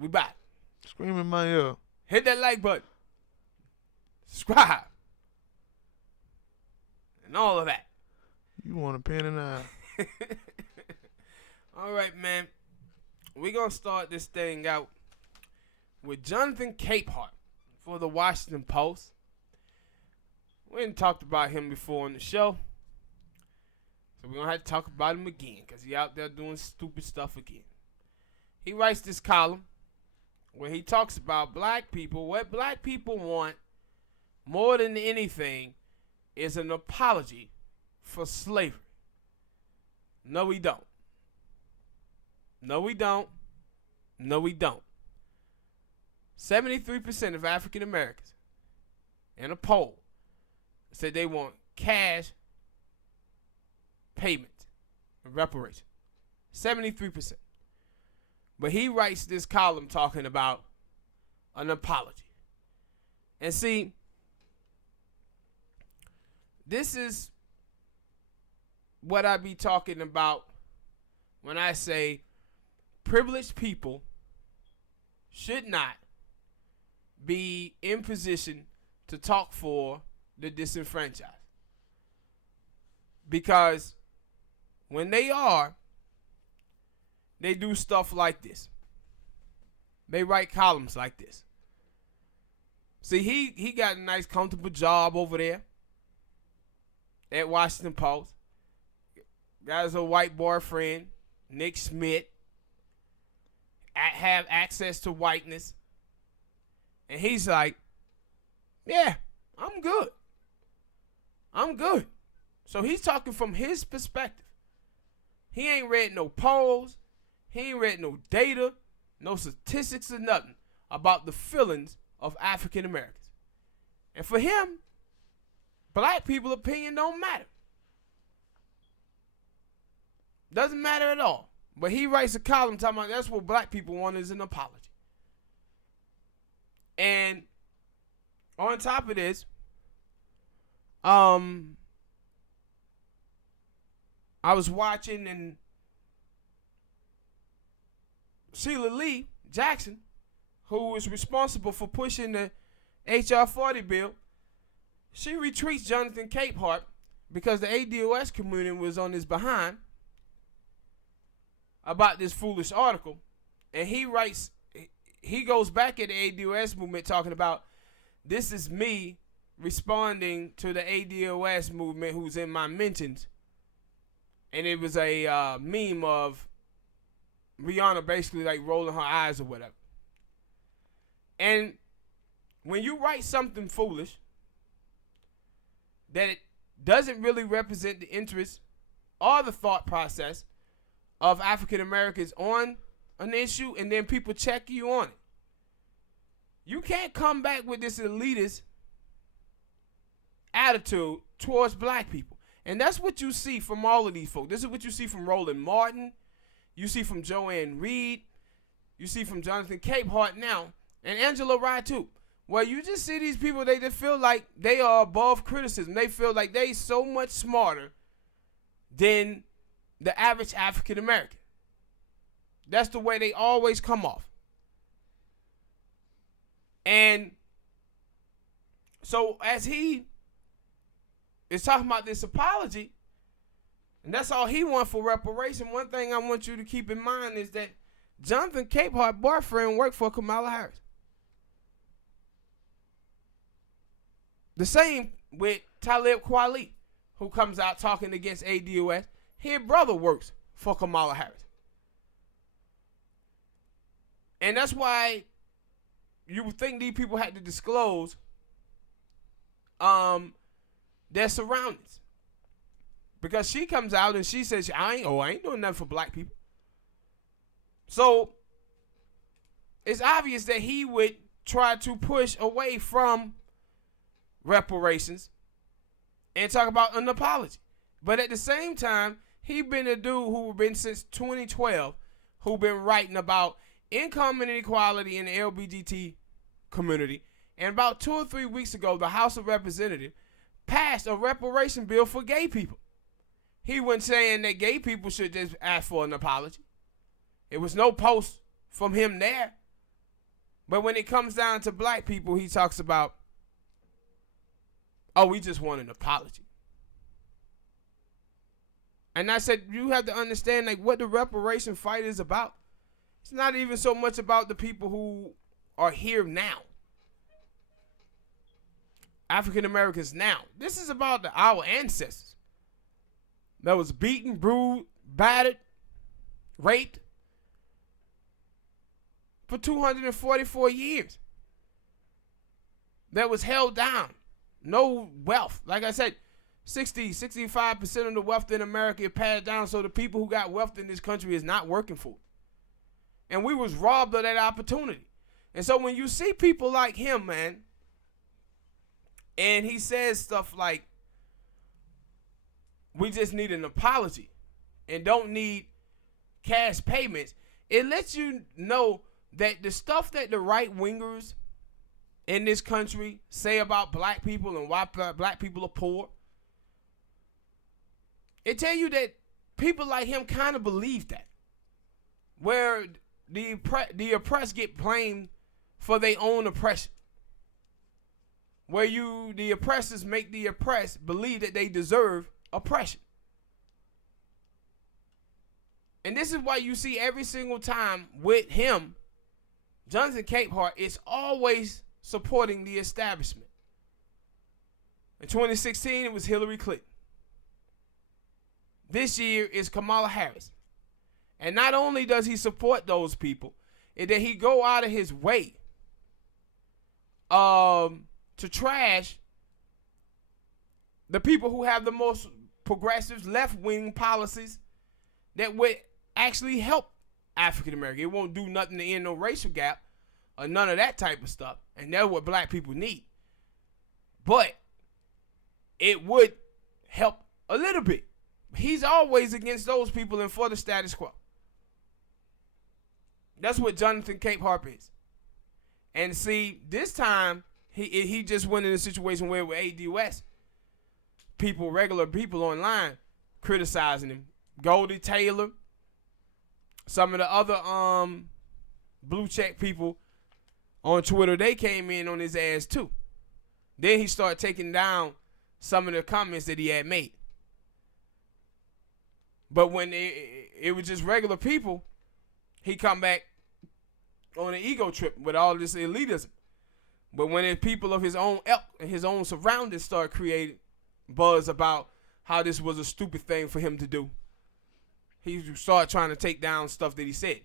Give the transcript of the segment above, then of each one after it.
We back. Scream in my ear. Hit that like button. Subscribe. And all of that. You want a pen and eye. All right, man. We're going to start this thing out with Jonathan Capehart for the Washington Post. We didn't talked about him before on the show. So we're going to have to talk about him again because he out there doing stupid stuff again. He writes this column where he talks about black people. What black people want more than anything is an apology for slavery. No, we don't. No, we don't. No, we don't. 73% of African Americans in a poll said they want cash payment and reparation. 73%. But he writes this column talking about an apology. And see, this is what I be talking about when I say privileged people should not be in position to talk for the disenfranchised. Because when they are, they do stuff like this. They write columns like this. See, he got a nice, comfortable job over there at Washington Post. Got his white boyfriend, Nick Smith. Have access to whiteness. And he's like, yeah, I'm good. I'm good. So he's talking from his perspective. He ain't read no polls. He ain't read no data, no statistics or nothing about the feelings of African Americans. And for him, black people's opinion don't matter. Doesn't matter at all. But he writes a column talking about that's what black people want is an apology. And on top of this, I was watching and Sheila Lee Jackson, who was responsible for pushing the H.R. 40 bill, she retweets Jonathan Capehart because the ADOS community was on his behind about this foolish article. And he writes, he goes back at the ADOS movement talking about, this is me responding to the ADOS movement who's in my mentions. And it was a meme of Rihanna basically like rolling her eyes or whatever. And when you write something foolish that it doesn't really represent the interests or the thought process of African Americans on an issue and then people check you on it, you can't come back with this elitist attitude towards black people. And that's what you see from all of these folks. This is what you see from Roland Martin. You see from Joanne Reed. You see from Jonathan Capehart now. And Angela Rye too. Well, you just see these people, they just feel like they are above criticism. They feel like they so much smarter than the average African American. That's the way they always come off. And so as he is talking about this apology, and that's all he wants for reparation, one thing I want you to keep in mind is that Jonathan Capehart's boyfriend worked for Kamala Harris. The same with Talib Kweli, who comes out talking against ADOS. His brother works for Kamala Harris. And that's why you would think these people had to disclose their surroundings. Because she comes out and she says, I ain't doing nothing for black people. So it's obvious that he would try to push away from reparations and talk about an apology. But at the same time, he been a dude who been since 2012 who been writing about income inequality in the LGBT community. And about 2 or 3 weeks ago, the House of Representatives passed a reparation bill for gay people. He wasn't saying that gay people should just ask for an apology. There was no post from him there But when it comes down to black people, he talks about, oh, we just want an apology. And I said, you have to understand like what the reparation fight is about. It's not even so much about the people who are here now. African Americans now. This is about our ancestors that was beaten, bruised, battered, raped for 244 years. That was held down. No wealth. Like I said, 65% of the wealth in America is passed down, so the people who got wealth in this country is not working for it. And we was robbed of that opportunity. And so when you see people like him, man, and he says stuff like, we just need an apology and don't need cash payments, it lets you know that the stuff that the right-wingers in this country say about black people and why black people are poor, it tell you that people like him kind of believe that. Where the oppressed get blamed for their own oppression. Where the oppressors make the oppressed believe that they deserve oppression. And this is why you see every single time with him, Jonathan Capehart is always supporting the establishment. In 2016, it was Hillary Clinton. This year is Kamala Harris. And not only does he support those people, is that he go out of his way to trash the people who have the most progressive left-wing policies that would actually help African American. It won't do nothing to end no racial gap or none of that type of stuff. And that's what black people need. But it would help a little bit. He's always against those people and for the status quo. That's what Jonathan Capehart is. And see, this time, he just went in a situation where with ADOS, people, regular people online, criticizing him. Goldie Taylor, some of the other blue check people on Twitter, they came in on his ass too. Then he started taking down some of the comments that he had made. But when it was just regular people, he come back on an ego trip with all this elitism. But when it's people of his own ilk and his own surroundings start creating buzz about how this was a stupid thing for him to do, he started trying to take down stuff that he said.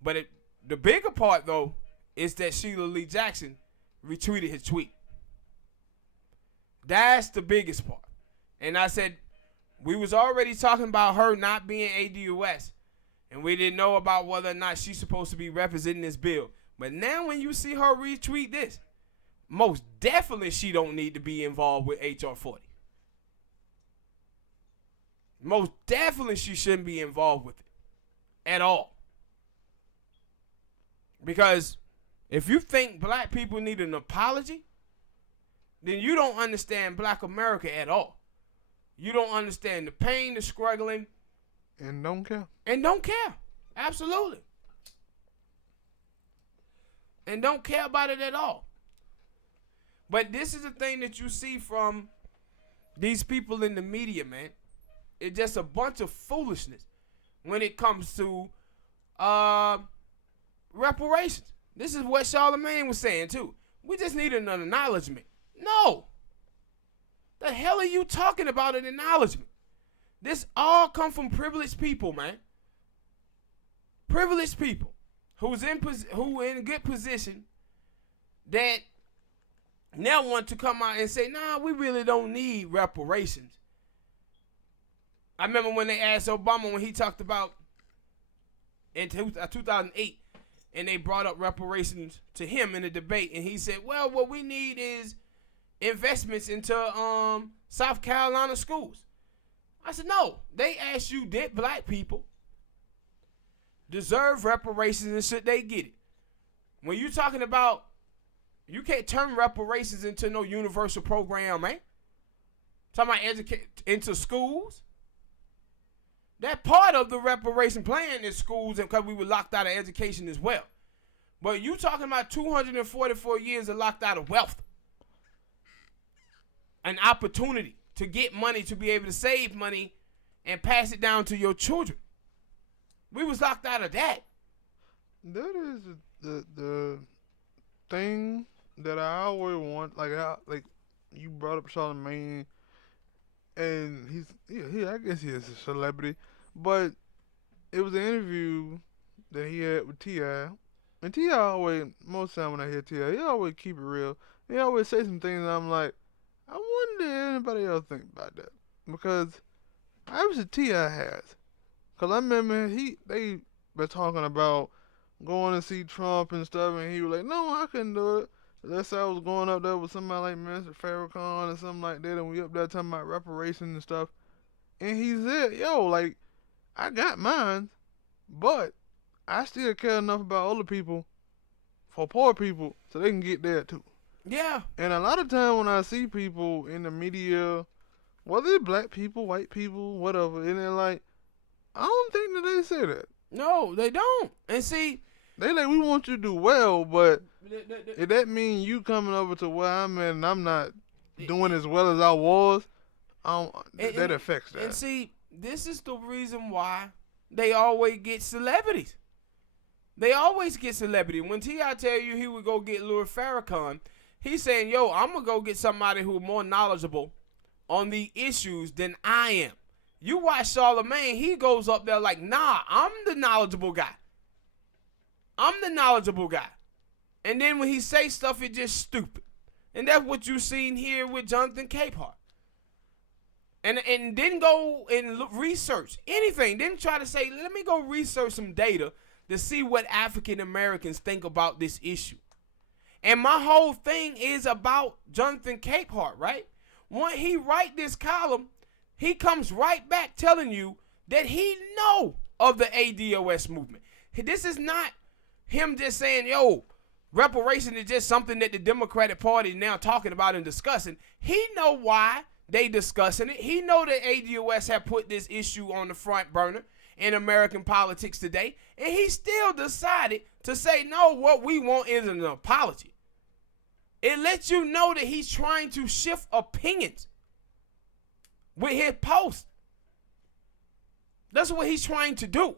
But the bigger part, though, is that Sheila Lee Jackson retweeted his tweet. That's the biggest part. And I said, we was already talking about her not being ADOS, and we didn't know about whether or not she's supposed to be representing this bill. But now when you see her retweet this, most definitely she don't need to be involved with HR 40. Most definitely she shouldn't be involved with it at all. Because if you think black people need an apology, then you don't understand black America at all. You don't understand the pain, the struggling. And don't care. And don't care. Absolutely. And don't care about it at all. But this is the thing that you see from these people in the media, man. It's just a bunch of foolishness when it comes to reparations. This is what Charlamagne was saying, too. We just need an acknowledgement. No. The hell are you talking about an acknowledgement? This all come from privileged people, man. Privileged people who in good position that now want to come out and say, nah, we really don't need reparations. I remember when they asked Obama when he talked about in 2008 and they brought up reparations to him in a debate, and he said, well, what we need is investments into South Carolina schools. I said, no. They asked you, did black people deserve reparations and should they get it? When you talking about, you can't turn reparations into no universal program, man. Talking about educate into schools. That part of the reparation plan is schools, and because we were locked out of education as well. But you talking about 244 years of locked out of wealth. An opportunity to get money, to be able to save money and pass it down to your children. We was locked out of that. That is the thing that I always want. Like you brought up Charlemagne, and I guess he is a celebrity, but it was an interview that he had with T.I. And T.I. always, most time when I hear T.I., he always keep it real. He always say some things and I'm like, I wonder if anybody else think about that. Because obviously T.I. has. Because I remember they were talking about going to see Trump and stuff, and he was like, no, I couldn't do it. Let's say I was going up there with somebody like Mr. Farrakhan or something like that, and we up there talking about reparations and stuff. And he said, yo, like, I got mine, but I still care enough about other people, for poor people, so they can get there too. Yeah. And a lot of time when I see people in the media, whether it's black people, white people, whatever, and they're like, I don't think that they say that. No, they don't. And see, they like, we want you to do well, but if that mean you coming over to where I'm at and I'm not doing as well as I was, that affects that. And see, this is the reason why they always get celebrities. They always get celebrity. When T.I. tell you he would go get Louis Farrakhan, he's saying, yo, I'm going to go get somebody who's more knowledgeable on the issues than I am. You watch Charlemagne, he goes up there like, nah, I'm the knowledgeable guy. I'm the knowledgeable guy. And then when he say stuff, it's just stupid. And that's what you seen here with Jonathan Capehart. And didn't go and research anything. Didn't try to say, let me go research some data to see what African Americans think about this issue. And my whole thing is about Jonathan Capehart, right? When he write this column, he comes right back telling you that he know of the ADOS movement. This is not him just saying, yo, reparation is just something that the Democratic Party is now talking about and discussing. He know why they discussing it. He know that ADOS have put this issue on the front burner in American politics today, and he still decided to say, no, what we want is an apology. It lets you know that he's trying to shift opinions with his post. That's what he's trying to do.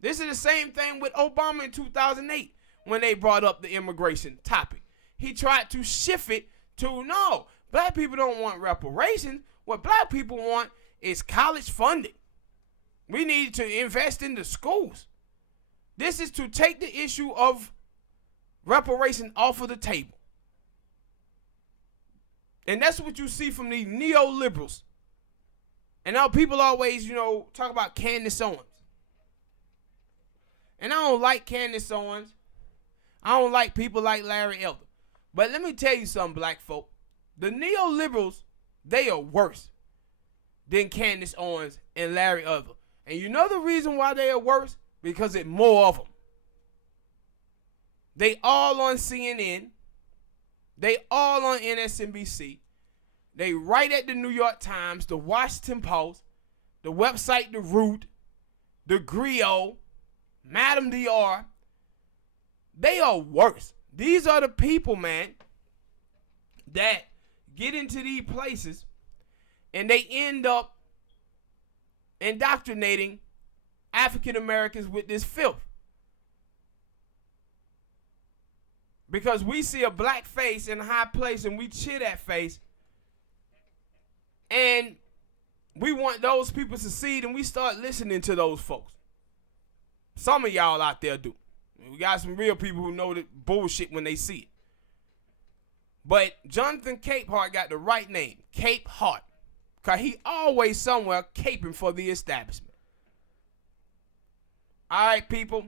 This is the same thing with Obama in 2008 when they brought up the immigration topic. He tried to shift it to, no, black people don't want reparations. What black people want is college funding. We need to invest in the schools. This is to take the issue of reparation off of the table. And that's what you see from these neoliberals. And now people always, talk about Candace Owens. And I don't like Candace Owens. I don't like people like Larry Elder. But let me tell you something, black folk. The neoliberals, they are worse than Candace Owens and Larry Elder. And you know the reason why they are worse? Because it's more of them. They all on CNN. They all on MSNBC. They write at the New York Times, the Washington Post, the website The Root, the Griot, Madame Dior. They are worse. These are the people, man, that get into these places and they end up indoctrinating African Americans with this filth. Because we see a black face in a high place and we cheer that face. And we want those people to succeed and we start listening to those folks. Some of y'all out there do. We got some real people who know the bullshit when they see it. But Jonathan Capehart got the right name, Capehart. Because he always somewhere caping for the establishment. All right, people.